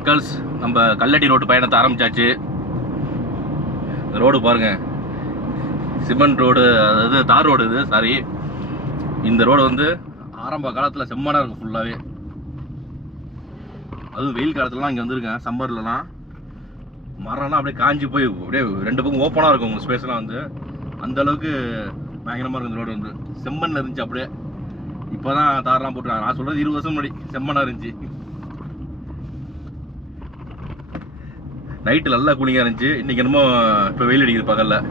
மக்கள்ஸ் நம்ம கல்லடி ரோடு பயணத்தை ஆரம்பிச்சாச்சு. இந்த ரோடு பாருங்க, சிமெண்ட் ரோடு, அதாவது தார் ரோடு. இது சாரி, இந்த ரோடு வந்து ஆரம்ப காலத்தில் செம்மனாக இருக்கும் ஃபுல்லாகவே. அதுவும் வெயில் காலத்துலலாம் இங்கே வந்துருக்கேன். சம்மர்லலாம் மரம்லாம் அப்படியே காஞ்சி போய் அப்படியே ரெண்டு பக்கம் ஓப்பனாக இருக்கும். உங்கள் ஸ்பேஸ்லாம் வந்து அந்தளவுக்கு பயங்கரமாக இருக்கும். இந்த ரோடு வந்து செம்மண்ணில் இருந்துச்சு. அப்படியே இப்போ தான் தாரெலாம் போட்டுருக்காங்க. நான் சொல்கிறது 20 வருஷம் முன்னாடி செம்மனாக இருந்துச்சு. நைட்டு நல்லா கூலிங்காக இருந்துச்சு. இன்றைக்கி என்னமோ இப்போ வெயில் அடிக்குது, பகலில்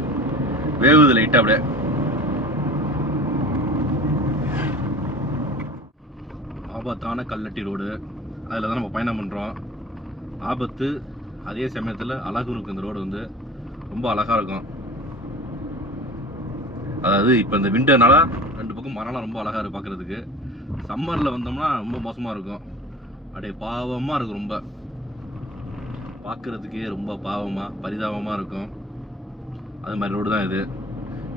வேவுது லைட்டாக. அப்படியே ஆபத்தான கல்லட்டி ரோடு, அதில் தான் நம்ம பயணம் பண்ணுறோம். ஆபத்து, அதே சமயத்தில் அழகும் இருக்கும். இந்த ரோடு வந்து ரொம்ப அழகாக இருக்கும். அதாவது இப்போ இந்த விண்டர்னால ரெண்டு பக்கம் மரம்லாம் ரொம்ப அழகாக இருக்குது பார்க்குறதுக்கு. சம்மரில் வந்தோம்னா ரொம்ப மோசமாக இருக்கும். அப்படியே பாவமாக இருக்கும், ரொம்ப பார்க்குறதுக்கே ரொம்ப பாவமாக பரிதாபமாக இருக்கும். அது மாதிரி ரோடு தான் இது.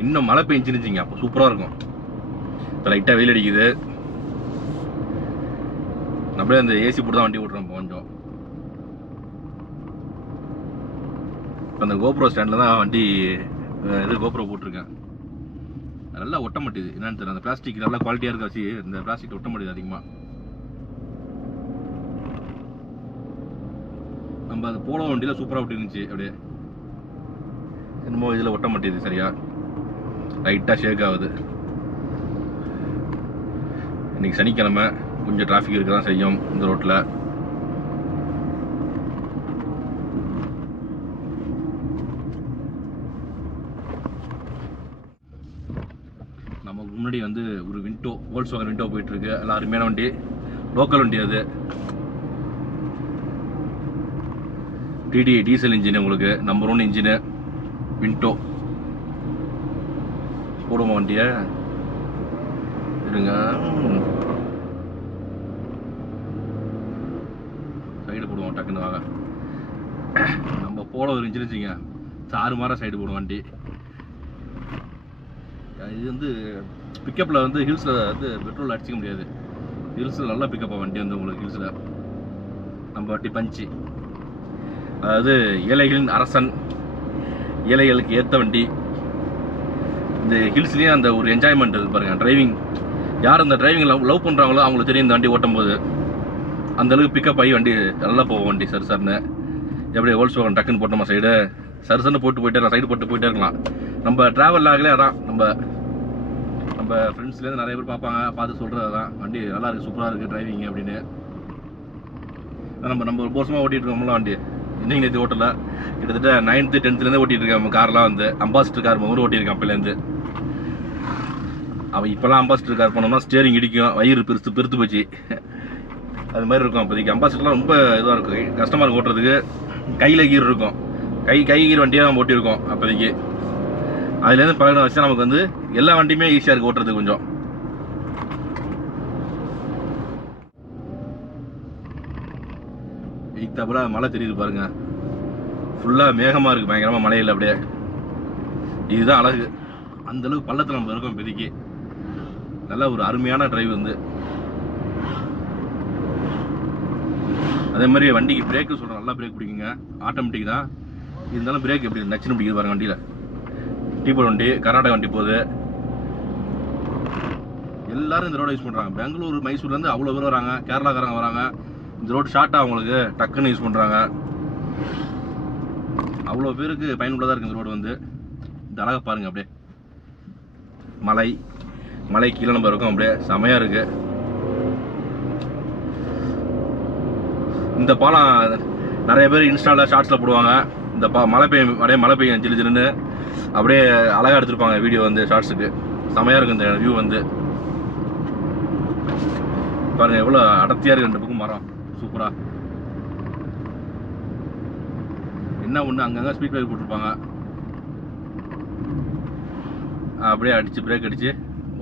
இன்னும் மழை பெஞ்சிருந்துச்சிங்க, அப்போ சூப்பராக இருக்கும். இப்போ லைட்டாக வெயில் அடிக்குது. நம்மளே அந்த ஏசி போட்டு தான் வண்டி ஓட்டுறோம் இப்போ கொஞ்சம். இப்போ அந்த கோப்ரோ ஸ்டாண்டில் தான் வண்டி இது கோப்ரோ போட்டிருக்கேன். நல்லா ஒட்ட மாட்டேது, என்னன்னு தெரியல. அந்த பிளாஸ்டிக் நல்லா குவாலிட்டியாக இருக்காச்சு, இந்த பிளாஸ்டிக் ஒட்ட மாட்டேது அதிகமாக. நம்ம அந்த போலோ வண்டியில் சூப்பராக ஒட்டி இருந்துச்சு. அப்படியே என்னமோ இதில் ஒட்ட மாட்டேது சரியா, லைட்டாக ஷேக் ஆகுது. இன்னைக்கு சனிக்கிழமை, கொஞ்சம் டிராஃபிக் இருக்க தான் செய்யும் இந்த ரோட்டில். நமக்கு முன்னாடி வந்து ஒரு விண்டோ, வோல்க்ஸ்வாகன் விண்டோ போயிட்டு இருக்கு. எல்லாம் அருமையான வண்டி, லோக்கல் வண்டி. அது டிடி டீசல் இன்ஜின், உங்களுக்கு நம்பர் 1 இன்ஜினு விண்டோ. போடுமா வண்டியை இருங்க, சைடு போடுவோம் டக்குன்னு வாங்க. நம்ம போல ஒரு இன்ஜின் வச்சுங்க, சாறு மாற சைடு போடுவோம் வண்டி. இது வந்து பிக்கப்பில் வந்து ஹில்ஸில் வந்து பெட்ரோல் அடிச்சிக்க முடியாது. ஹில்ஸில் நல்லா பிக்கப் வண்டி வந்து உங்களுக்கு. ஹில்ஸில் நம்ம வண்டி பஞ்சு, அதாவது ஏழைகளின் அரசன், ஏழைகளுக்கு ஏற்ற வண்டி. இந்த ஹில்ஸ்லேயே அந்த ஒரு என்ஜாய்மெண்ட் இருக்குது பாருங்கள். டிரைவிங், யார் இந்த டிரைவிங் லவ் பண்ணுறாங்களோ அவங்களுக்கு தெரியும் இந்த வண்டி ஓட்டும் போது. அந்தளவுக்கு பிக்கப் ஆகி வண்டி நல்லா போவோம். வண்டி சரி சர்னு எப்படி வோல்க்ஸ்வாகன் டக்குன்னு போட்டோமா சைடு சர்சன்னு போட்டு போயிட்டே இருக்கலாம், சைடு போட்டு போயிட்டே இருக்கலாம். நம்ம ட்ராவல் ஆகலே அதான். நம்ம ஃப்ரெண்ட்ஸ்லேருந்து நிறைய பேர் பார்ப்பாங்க, பார்த்து சொல்கிறது அதான், வண்டி நல்லா இருக்குது, சூப்பராக இருக்குது டிரைவிங் அப்படின்னு. நம்ம ஒரு வருஷமாக ஓட்டிகிட்டு இருக்கோம்ல வண்டி. இன்னைக்கு நேற்று ஓட்டல, கிட்டத்தட்ட 9th 10th ஓட்டிகிட்டு இருக்கேன். நம்ம கார்லாம் வந்து அம்பாசிடர் கார் முதல்ல ஓட்டியிருக்கேன் அப்போலேருந்து. அவன் இப்போலாம் அம்பாசிடர் கார் போனோம்னா ஸ்டியரிங் இடிக்கும், வயிறு பெருத்து போச்சு, அது மாதிரி இருக்கும். அப்போதைக்கு அம்பாசிடர்லாம் ரொம்ப இதுவாக இருக்கும், கஷ்டமாக இருக்கும் ஓட்டுறதுக்கு. கையில் கீர் இருக்கும், கை கீர் வண்டியாக நம்ம ஓட்டியிருக்கோம் அப்போதைக்கு. அதுலேருந்து பழகின வச்சா நமக்கு வந்து எல்லா வண்டியுமே ஈஸியாக இருக்குது ஓட்டுறதுக்கு கொஞ்சம். இத்தப்பல மழை தெரியுது பாருங்க, ஃபுல்லாக மேகமாக இருக்குது, பயங்கரமாக மழையில். அப்படியே இதுதான் அழகு. அந்தளவுக்கு பள்ளத்தில் நம்ம இருக்கோம் இப்போதைக்கு. நல்ல ஒரு அருமையான டிரைவ் வந்து. அதே மாதிரி வண்டிக்கு பிரேக்கு சொல்கிறேன், நல்லா பிரேக் பிடிக்குங்க. ஆட்டோமேட்டிக் தான் இருந்தாலும் பிரேக் எப்படி நச்சுன்னு பிடிக்குது பாருங்க வண்டியில். டீபோர்ட் வண்டி, கர்நாடகா வண்டி போகுது. எல்லாரும் இந்த ரோடை யூஸ் பண்ணுறாங்க. பெங்களூர், மைசூர்லேருந்து அவ்வளோ பேர் வராங்க, கேரளாக்காரங்க வராங்க. இந்த ரோடு ஷார்ட்டாக அவங்களுக்கு டக்குன்னு யூஸ் பண்ணுறாங்க. அவ்வளோ பேருக்கு பயனுள்ளதாக இருக்குது இந்த ரோடு வந்து. இந்த அழகை பாருங்கள், அப்படியே மலை கீழே நம்ம இருக்கோம், அப்படியே செமையாக இருக்குது. இந்த பாலம் நிறைய பேர் இன்ஸ்டாவில் ஷார்ட்ஸில் போடுவாங்க. இந்த மழை பெய்யும் ஜில்லு ஜில்லுன்னு அப்படியே அழகாக எடுத்துருப்பாங்க வீடியோ வந்து ஷார்ட்ஸுக்கு. செமையாக இருக்கும் இந்த வியூ வந்து. பாருங்கள் எவ்வளோ அடர்த்தியாக இருக்குது, ரெண்டு பக்கம் மரம் சூப்பராக. என்ன ஒன்று அங்கங்கே ஸ்பீட் பிரேக் போட்டிருப்பாங்க, அப்படியே அடித்து பிரேக் அடித்து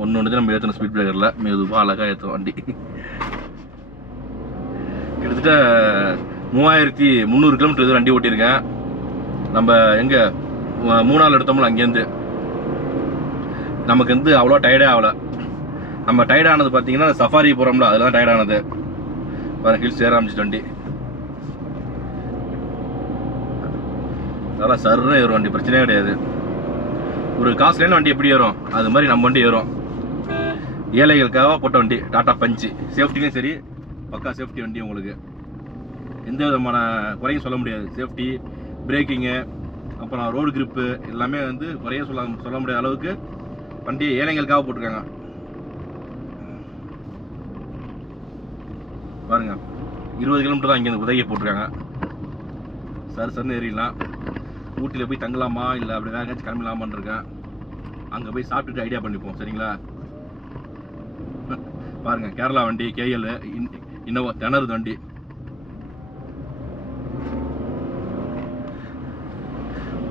ஒன்று நம்ம ஏற்றணும். ஸ்பீட் பிரேக்கரில் மெதுவாக அழகாக ஏற்றுவோம் வண்டி. கிட்டத்தட்ட 3300 கிலோமீட்டர் இது வண்டி ஓட்டியிருக்கேன். நம்ம எங்கே மூணாவில் எடுத்தோம்ல, அங்கேருந்து நமக்கு வந்து அவ்வளோ டயர்டே ஆகலை. நம்ம டயர்ட் ஆனது பார்த்தீங்கன்னா சஃபாரி போகிறோம்ல, அதெல்லாம் டயர்ட் ஆனது. ஹில்ஸ் ஏற ஆரம்பிச்சிட்டு வண்டி அதெல்லாம் சருன்னு ஏறும் வண்டி, பிரச்சனையே கிடையாது. ஒரு காஸ்ட்லியான வண்டி எப்படி ஏறும் அது மாதிரி நம்ம வண்டி ஏறும். ஏழைகளுக்காக போட்ட வண்டி டாடா பஞ்சு. சேஃப்டிலையும் சரி பக்கா சேஃப்டி வண்டி, உங்களுக்கு எந்த விதமான குறையும் சொல்ல முடியாது. சேஃப்டி, பிரேக்கிங்கு, அப்புறம் ரோடு கிரிப்பு எல்லாமே வந்து குறைய சொல்ல முடியாத அளவுக்கு வண்டி ஏழைகளுக்காக போட்டிருக்காங்க. பாருங்க, 20 கிலோமீட்டர் தான் இங்கேருந்து உதவியை போட்டிருக்காங்க. சருன்னு ஏறிடலாம். ஊட்டியில் போய் தங்கலாமா இல்லை அப்படி வேற எங்கேயாச்சும் கிளம்பலாமான்னு இருக்கேன். அங்கே போய் சாப்பிட்டுட்டு ஐடியா பண்ணிப்போம், சரிங்களா? பாருங்க, கேரளா வண்டி KL இன்னோவா திணறுது வண்டி.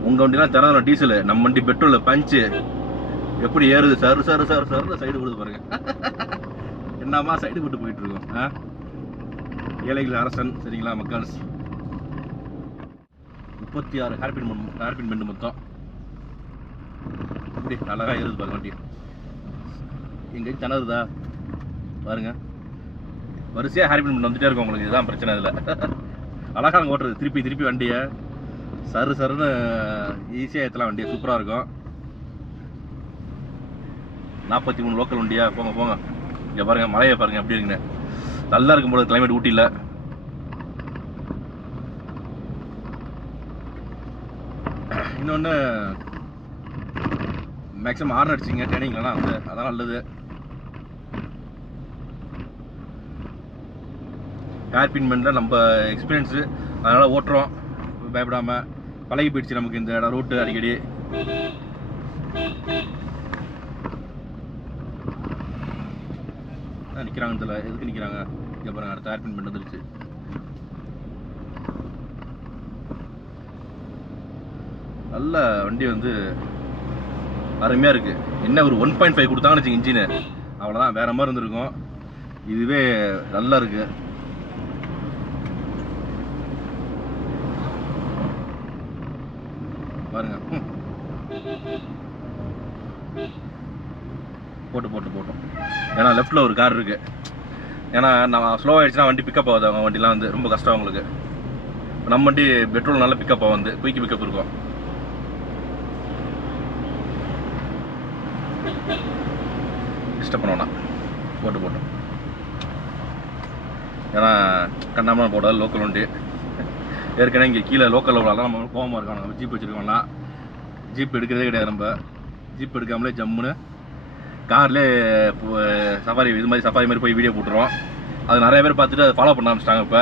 உங்க வண்டிலாம் திணறும் டீசலு, நம்ம வண்டி பெட்ரோல் பஞ்சு. எப்படி ஏறுது, சரு சைடு கொடுத்து பாருங்க. என்னமா சைடு போட்டு போயிட்டு இருக்கோம். ஏழைகள் அரசன், சரிங்களா மக்கள்ஸ்? 36 ஹேர்பின் பெண்டு மொத்தம். அப்படி அழகா ஏறுது பாருங்க வண்டி. எங்க திணறுதா பாருங்க. வரிசையா ஹேர்பின் பெண்டு வந்துட்டே இருக்கும் உங்களுக்கு. இதுதான் பிரச்சனை. இதில் அழகா ஓட்டுறது, திருப்பி வண்டியை சருன்னு ஈஸியாக ஏற்றலாம். வண்டியை சூப்பராக இருக்கும். 43 லோக்கல் வண்டியா? போங்க. இங்கே பாருங்க, மலையை பாருங்க எப்படி இருக்குன்னு. நல்லா இருக்கும் போல கிளைமேட் ஊட்டியில். இன்னொன்று, மேக்ஸிமம் ஹார்ன் அடிச்சிங்க ட்ரைனிங்லாம் வந்து, அதான் நல்லது. ஹேர்பின் பெண்டில் நம்ம எக்ஸ்பீரியன்ஸு, அதனால் ஓட்டுறோம் பயப்படாமல். பழகி போயிடுச்சு நமக்கு இந்த இடம், ரூட்டு அடிக்கடி. நிற்கிறாங்க இதில், எதுக்கு நிற்கிறாங்க? இங்கே பாருங்க, அடுத்த ஹேர்பின் பெண்ட் வந்துருச்சு. நல்ல வண்டி வந்து அருமையாக இருக்குது. என்ன ஒரு 1.5 கொடுத்தாங்கன்னு வச்சுங்க இன்ஜினு, அவ்வளோதான், வேறு மாதிரி இருந்திருக்கும். இதுவே நல்லா இருக்குது. பாருங்க, போட்டோம். ஏன்னா லெஃப்டில் ஒரு கார் இருக்குது. ஏன்னா நான் ஸ்லோ ஆகிடுச்சுன்னா வண்டி பிக்கப் ஆகுது. அவங்க வண்டிலாம் வந்து ரொம்ப கஷ்டம் அவங்களுக்கு. நம்ம வண்டி பெட்ரோல் நல்லா பிக்கப் ஆகும், வந்து குயிக் பிக்கப் இருக்கும். டிஸ்டர்ப் பண்ணுவோம்னா போட்டோம். ஏன்னா கண்ணாமலாம் போடாது லோக்கல் வண்டி. ஏற்கனவே இங்கே கீழே லோக்கலில் உள்ளாலாம் நம்ம கோவமாக இருக்கோம். நம்ம ஜீப் வச்சுருக்கோம்னா, ஜீப் எடுக்கிறதே கிடையாது. நம்ம ஜீப் எடுக்காமலே ஜம்முன்னு கார்லேயே சஃபாரி, இது மாதிரி சஃபாரி மாதிரி போய் வீடியோ போட்டுருவோம். அது நிறைய பேர் பார்த்துட்டு அதை ஃபாலோ பண்ண ஆரம்பிச்சிட்டாங்க. இப்போ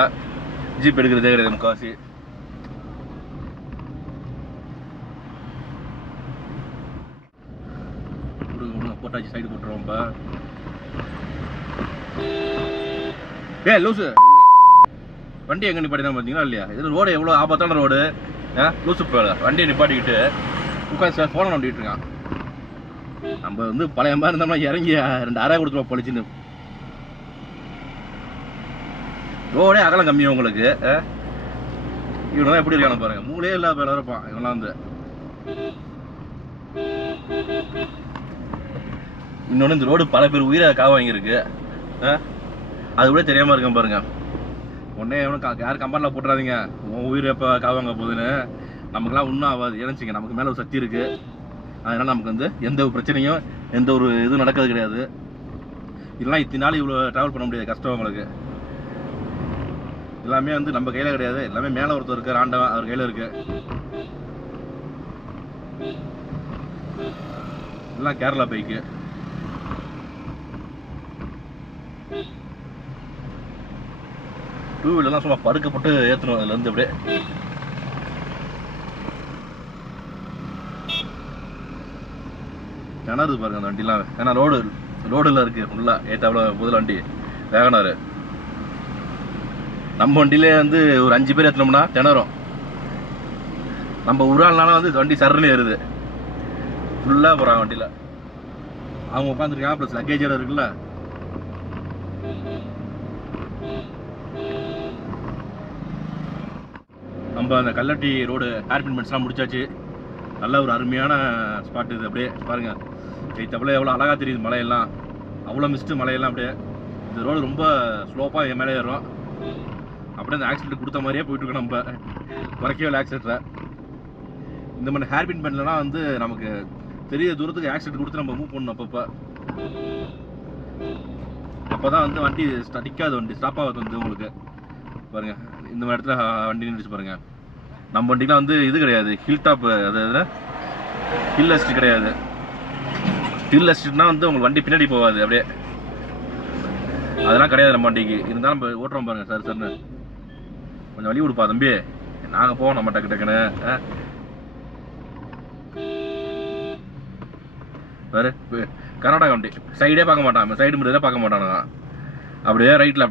ஜீப் எடுக்கிறதே கிடையாது முக்கால்வாசி. போட்டாச்சு, சைடு போட்டுருவோம். இப்போ லூசு வண்டி எங்கே நிப்பாட்டினா பார்த்தீங்களா இல்லையா? இது ரோடு எவ்வளோ ஆபத்தான ரோடு. லூசு வண்டியை நிப்பாட்டிக்கிட்டு உட்காந்து ஃபோனை நோண்டிகிட்டு இருக்கான். நம்ம வந்து பழைய மாதிரி இருந்தோம்னா இறங்கி 2 அரை கொடுத்துருவோம் பொழிச்சுன்னு. ரோடே அகலம் கம்மியும் உங்களுக்கு. இவனெல்லாம் எப்படி இருக்கானு பாருங்க, மூளையே இல்லாத பேர் இருப்பான் இவெல்லாம் வந்து. இன்னொன்று, இந்த ரோடு பல பேர் உயிரை காவ வாங்கியிருக்கு. அது கூட தெரியாமல் இருக்கான் பாருங்க. உடனே எவனும் யாரும் கம்பாரில் போட்டுறாதீங்க, உன் உயிர் எப்போ காவாங்க போகுதுன்னு. நமக்குலாம் ஒன்றும் ஆகாது. ஏன்னுச்சிங்க, நமக்கு மேலே ஒரு சக்தி இருக்குது. அதனால் நமக்கு வந்து எந்த ஒரு பிரச்சனையும் எந்த ஒரு இதுவும் நடக்கிறது கிடையாது. இதெல்லாம் இத்தனை நாள் இவ்வளோ ட்ராவல் பண்ண முடியாது, கஷ்டம் உங்களுக்கு. எல்லாமே வந்து நம்ம கையில் கிடையாது. எல்லாமே மேலே ஒருத்தர் இருக்கார், ஆண்டவன், அவர் கையில் இருக்கு. எல்லாம் கேரளா பைக்கு. டூ வீலர்லாம் சும்மா படுக்கப்பட்டு ஏற்றணும் அதுலேருந்து அப்படியே. கிணறு பாருங்க அந்த வண்டிலாம். ஏன்னா ரோடில் இருக்குது ஃபுல்லாக ஏற்றாப்புல முதல் வண்டி வேகனாரு. நம்ம வண்டியிலே வந்து ஒரு 5 பேர் ஏற்றினோம்னா திணறும். நம்ம ஒரு ஆள்னாலும் வந்து வண்டி சருன்னு ஏறுது. ஃபுல்லாக போகிறாங்க வண்டியில். அவங்க உட்காந்துருக்காங்க, ப்ளஸ் லக்கேஜ் வேறு இருக்குல்ல. நம்ம அந்த கல்லட்டி ரோடு ஹேர்பின் பெண்ட்ஸ்லாம் முடிச்சாச்சு. நல்ல ஒரு அருமையான ஸ்பாட் இது. அப்படியே பாருங்க, தப்பில் எவ்வளோ அழகாக தெரியுது மலையெல்லாம். அவ்வளோ மிஸ்ட்டு மலையெல்லாம். அப்படியே இந்த ரோடு ரொம்ப ஸ்லோப்பாக என் மேலே ஏறும். அப்படியே அந்த ஆக்சிடென்ட் கொடுத்த மாதிரியே போயிட்டுருக்கோம். நம்ம குறைக்கவே இல்லை ஆக்சிடென்ட்டை. இந்த மாதிரி ஹேர் பின் பண்ணலனா வந்து நமக்கு பெரிய தூரத்துக்கு ஆக்சிடென்ட் கொடுத்து நம்ம மூவ் பண்ணணும் அப்பப்போ. அப்போ தான் வந்து வண்டி நிற்காது, வண்டி ஸ்டாப் ஆகுது வந்து உங்களுக்கு. பாருங்கள் இந்த மாதிரி இடத்துல வண்டி நின்றுச்சு பாருங்கள். நம்ம வண்டிக்கெலாம் வந்து இது கிடையாது, ஹில் டாப், அதாவது ஹில் அசிஸ்ட் கிடையாது. ஹில் அசிஸ்ட்னா வந்து உங்களுக்கு வண்டி பின்னாடி போகாது அப்படியே, அதெல்லாம் கிடையாது நம்ம வண்டிக்கு. இருந்தாலும் நம்ம ஓட்டுறோம் பாருங்கள் சார் சார்னு. கொஞ்சம் வழி கொடுப்பா தம்பி, நாங்கள் போவோம் நம்ம டக்கு டக்குன்னு. வேறு கர்நாடகா வண்டி சைடே பார்க்க மாட்டான், சைடு மட்டும் பார்க்க மாட்டானுங்க. அப்படியே ரைட்டில்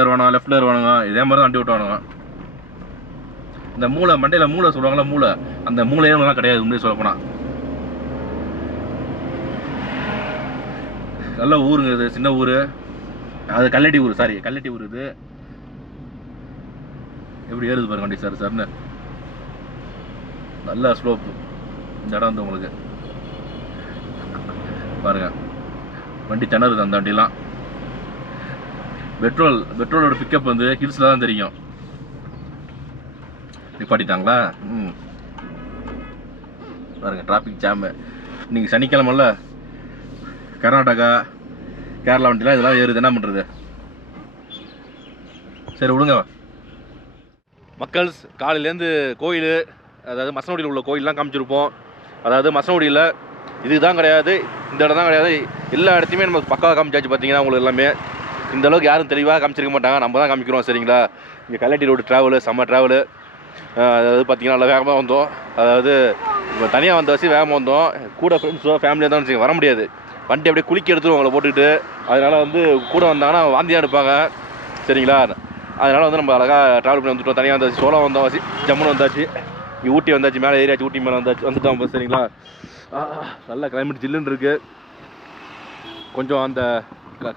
வருவானுங்க, லெஃப்ட்டில் வருவானுங்க, இதே மாதிரி தான் வண்டி ஓட்டுவானுங்க. இந்த மூளை மண்டையில் மூளை சொல்லுவாங்களா, மூளை, அந்த மூளையெல்லாம் கிடையாது உண்மையை சொல்லப்போனால். நல்ல ஊருங்க இது, சின்ன ஊர். அது கல்லட்டி ஊர், சாரி கல்லட்டி ஊர். இது எப்படி ஏறுது பாருங்க வண்டி சார் சார்னு. நல்ல ஸ்லோப்பு இந்த இடம் வந்து உங்களுக்கு பாருங்க. வண்டி திணறுது அந்த வண்டிலாம். பெட்ரோலோட பிக்கப் வந்து ஹில்ஸில் தான் தெரியும். நிப்பாட்டிட்டாங்களா? பாருங்க டிராஃபிக் ஜாமு. இன்னைக்கு சனிக்கிழமைல கர்நாடகா கேரளா வண்டிலாம் இதெல்லாம் ஏறுது, என்ன பண்ணுறது? சரி விடுங்க. மக்கள்ஸ் காலையிலேருந்து கோயில், அதாவது மசனகுடியில் உள்ள கோயிலெலாம் காமிச்சிருப்போம். அதாவது மசனகுடியில் இதுதான் கிடையாது, இந்த இடம் தான் கிடையாது, எல்லா இடத்தையுமே நம்ம பக்காவாக காமிச்சாச்சு. பார்த்தீங்கன்னா உங்களுக்கு எல்லாமே இந்த அளவுக்கு யாரும் தெளிவாக காமிச்சிருக்க மாட்டாங்க, நம்ம தான் காமிக்கிறோம் சரிங்களா. இங்கே கல்லட்டி ரோடு ட்ராவலு, செம்ம ட்ராவலு. அதாவது பார்த்தீங்கன்னா நல்லா வேகமாக வந்தோம். அதாவது இப்போ தனியாக வந்த வச்சு வேகமாக வந்தோம். கூட ஃப்ரெண்ட்ஸோ ஃபேமிலியாக தான் வச்சு வர முடியாது, வண்டி அப்படியே குளிக்க எடுத்துருவோம் அவங்கள போட்டுக்கிட்டு. அதனால் வந்து கூட வந்தாங்கன்னா வாந்தியாக எடுப்பாங்க சரிங்களா. அதனால் வந்து நம்ம அழகாக ட்ராவல் பண்ணி வந்துட்டோம். தனியாக வந்தாச்சு, சோளம் வந்தோம், வச்சு ஜம்முன்னு வந்தாச்சு. இங்கே ஊட்டி வந்தாச்சு, மேலே ஏரியாச்சு, ஊட்டி மேலே வந்துட்டோம் சரிங்களா. நல்ல கிளைமேட் ஜில்லுன்னு இருக்குது. கொஞ்சம் அந்த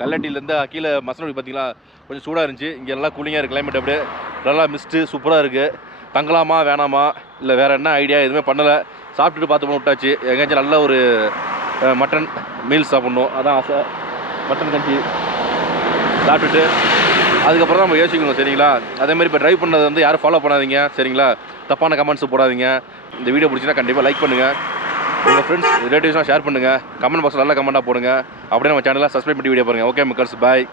கல்லட்டிலேருந்து கீழே மசனகுடி பார்த்தீங்களா கொஞ்சம் சூடாக இருந்துச்சு. இங்கே நல்லா கூலிங்காக இருக்குது கிளைமேட், அப்படியே நல்லா மிஸ்ட்டு சூப்பராக இருக்குது. தங்கலாமா வேணாமா இல்லை வேறு என்ன ஐடியா எதுவுமே பண்ணலை. சாப்பிட்டுட்டு பார்த்து விட்டாச்சு. எங்கேயாச்சும் நல்ல ஒரு மட்டன் மீல்ஸ் சாப்பிட்ணும், அதான் ஆசை. மட்டன் கஞ்சி சாப்பிட்டுட்டு அதுக்கப்புறம் தான் நம்ம யோசிக்கணும் சரிங்களா. அதேமாதிரி இப்போ ட்ரைவ் பண்ணது வந்து யாரும் ஃபாலோ பண்ணாதீங்க சரிங்களா. தப்பான கமெண்ட்ஸ் போடாதீங்க. இந்த வீடியோ பிடிச்சின்னா கண்டிப்பாக லைக் பண்ணுங்கள், உங்கள் ஃப்ரெண்ட்ஸ் ரிலேட்டிவ்ஸ்லாம் ஷேர் பண்ணுங்கள், கமெண்ட் பாக்ஸில் நல்ல கமெண்ட்டாக போடுங்க. அப்படியே நம்ம சேனலில் சப்ஸ்கிரைப் பண்ணி வீடியோ பாருங்கள். ஓகே மக்கள்ஸ், பாய்.